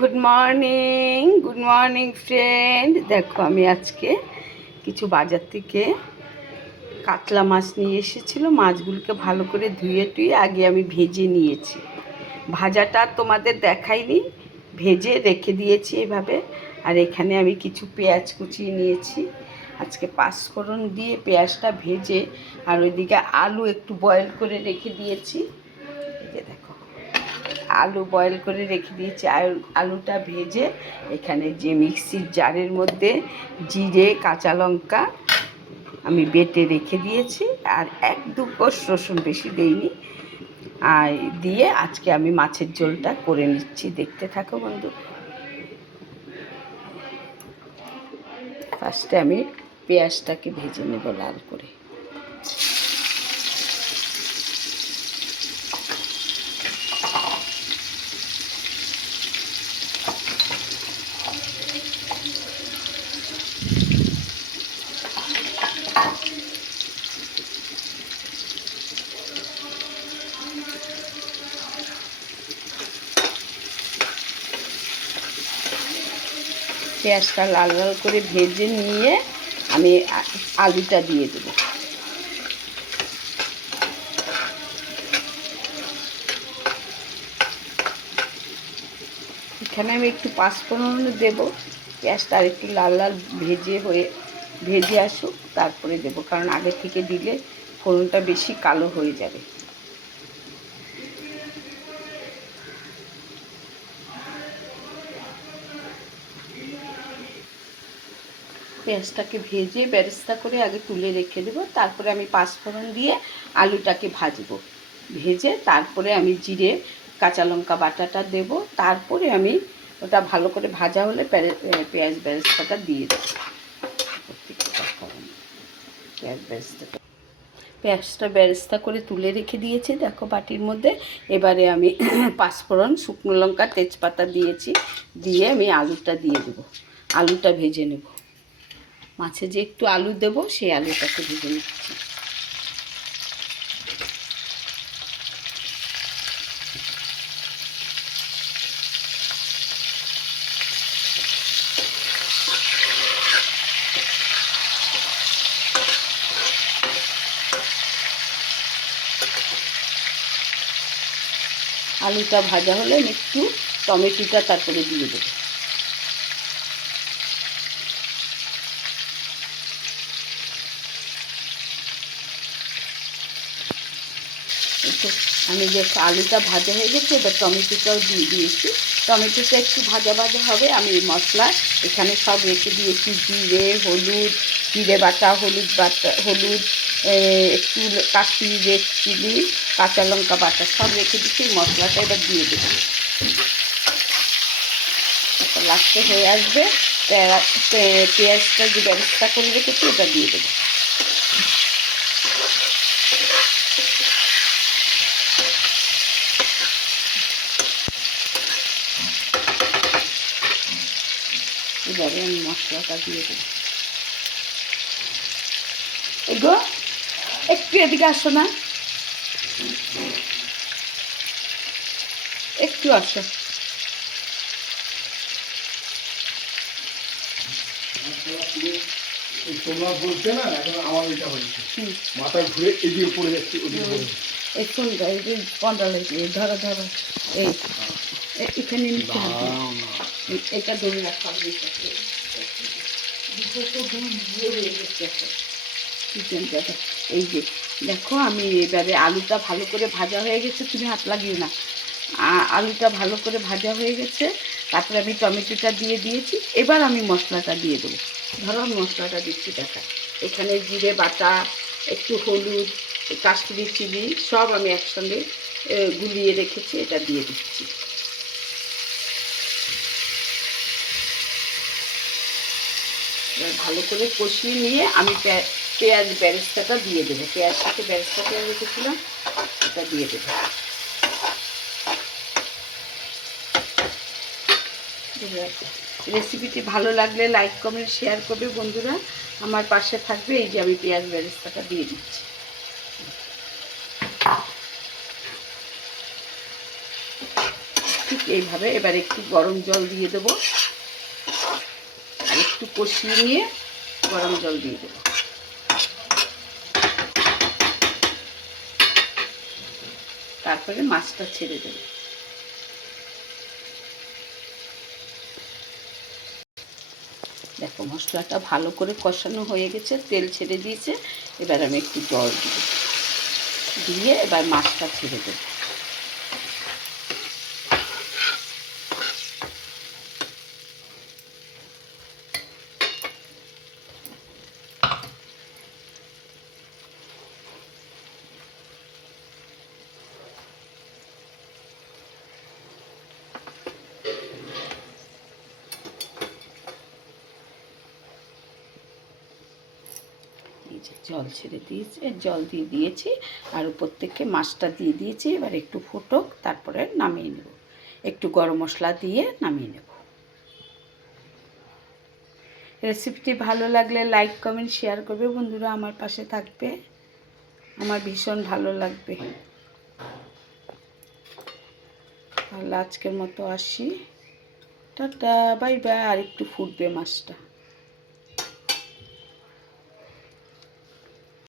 Good morning friend. দেখো আমি আজকে কিছু বাজার থেকে কাতলা মাছ নিয়ে এসেছিলো। মাছগুলোকে ভালো করে ধুয়ে টুয়ে আগে আমি ভেজে নিয়েছি। ভাজাটা তোমাদের দেখাইনি, ভেজে রেখে দিয়েছি এভাবে। আর এখানে আমি কিছু পেঁয়াজ কুচিয়ে নিয়েছি। আজকে পাঁচফোড়ন দিয়ে পেঁয়াজটা ভেজে আর ওইদিকে আলু একটু বয়েল করে রেখে দিয়েছি। এই যে দেখো, আলু বয়েল করে রেখে দিয়েছি। আলুটা ভেজে এখানে যে মিক্সির জারের মধ্যে জিরে কাঁচা লঙ্কা আমি বেটে রেখে দিয়েছি। আর এক দু কোষ রসুন, বেশি দেইনি, আর দিয়ে আজকে আমি মাছের ঝোলটা করে নিচ্ছি। দেখতে থাকো বন্ধু। ফার্স্টে আমি পেঁয়াজটাকে ভেজে নেব লাল করে। পেঁয়াজটা লাল লাল করে ভেজে নিয়ে আমি আলুটা দিয়ে দেবো। এখানে আমি একটু পাঁচফোড়ন দেবো। পেঁয়াজটা আর একটু লাল লাল ভেজে আসুক, তারপরে দেবো, কারণ আগে থেকে দিলে ফোড়নটা বেশি কালো হয়ে যাবে। পেঁয়াজটাকে ভেজে বেরেস্তা করে আগে তুলে রেখে দেবো। তারপরে আমি পাঁচফোড়ন দিয়ে আলুটাকে ভাজবো। ভেজে তারপরে আমি জিরে কাঁচা লঙ্কা বাটাটা দেব। তারপরে আমি ওটা ভালো করে ভাজা হলে পেঁয়াজ বেরেস্তাটা দিয়ে দেবো। পেঁয়াজটা বেরেস্তা করে তুলে রেখে দিয়েছি দেখো বাটির মধ্যে। এবারে আমি পাঁচফোড়ন, শুকনো লঙ্কা, তেজপাতা দিয়েছি। দিয়ে আমি আলুটা দিয়ে দেবো। আলুটা ভেজে নেব। মাছে যে একটু আলু দেবো, সেই আলুটাকে ভেজে নিচ্ছি। আলুটা ভাজা হলে আমি একটু টমেটোটা তারপরে দিয়ে দেবো। আমি যে আলুটা ভাজা হয়ে গেছে, এবার টমেটোটাও দিয়ে দিয়েছি। টমেটোটা একটু ভাজা ভাজা হবে। আমি মশলা এখানে সব রেখে দিয়েছি। জিরে বাটা, হলুদ, একটু কাশ্মীরি রেড চিলি, কাঁচা লঙ্কা বাটা সব রেখে দিচ্ছি। এই মশলাটা এবার দিয়ে দেবো। লাস্টে হয়ে আসবে পেঁয়াজটা যে ব্যবস্থা করে রেখেছি ওটা দিয়ে দেবো। এবারে আমি মশলাটা দিয়ে দেবো। এগো একটু এদিকে আসো না, একটু আসো। তোমরা বলছে না, এখন আমার এটা হয়েছে মাথায় ঘুরে এদিকে পড়ে যাচ্ছে, এই কোনটা, এই যে কোনটা লাগছে, ধরো ধরো, এই এখানে নিচে এটা ধরে রাখা হবে। কিচেনটা এই যে দেখো, আমি এবারে আলুটা ভালো করে ভাজা হয়ে গেছে, তুমি হাত লাগিও না। আলুটা ভালো করে ভাজা হয়ে গেছে। তারপরে আমি টমেটোটা দিয়ে দিয়েছি। এবার আমি মশলাটা দিয়ে দেবো। ধরো আমি মশলাটা দিচ্ছি দেখা। এখানে জিরে বাটা, একটু হলুদ, কাশ্মীরি চিলি সব আমি একসঙ্গে গুলিয়ে রেখেছি, এটা দিয়ে দিচ্ছি। ভালো করে কষিয়ে নিয়ে আমি পেঁয়াজ বেরেস্তাটা দিয়ে দেবো। পেঁয়াজ সাথে বেরেস্তাটা রেখেছিলাম, এটা দিয়ে দেবো। রেসিপিটি ভালো লাগলে লাইক কমেন্ট শেয়ার করবে বন্ধুরা, আমার পাশে থাকবে। এই যে আমি পেঁয়াজ বেরেস্তাটা দিয়ে দিচ্ছি। এইভাবে এবার একটু গরম জল দিয়ে দেবো, আর একটু কষিয়ে নিয়ে গরম জল দিয়ে দেবো। তারপরে মাছটা ছেড়ে দেবো। দেখো মশলাটা ভালো করে কষানো হয়ে গেছে, তেল ছেড়ে দিয়েছে। এবার আমি একটু জল দিব, দিয়ে এবার মাছটা ছেড়ে দেবো। এই যে জল ছেড়ে দিয়েছি, জল দিয়ে দিয়েছি, আর উপর থেকে মাছটা দিয়ে দিয়েছি। এবার একটু ফুটুক, তারপরে নামিয়ে নেব। একটু গরম মশলা দিয়ে নামিয়ে নেব। রেসিপিটি ভালো লাগলে লাইক কমেন্ট শেয়ার করবে বন্ধুরা, আমার পাশে থাকবে, আমার ভীষণ ভালো লাগবে। তাহলে আজকের মতো আসি, টাটা বাই বাই। আর একটু ফুটবে মাছটা।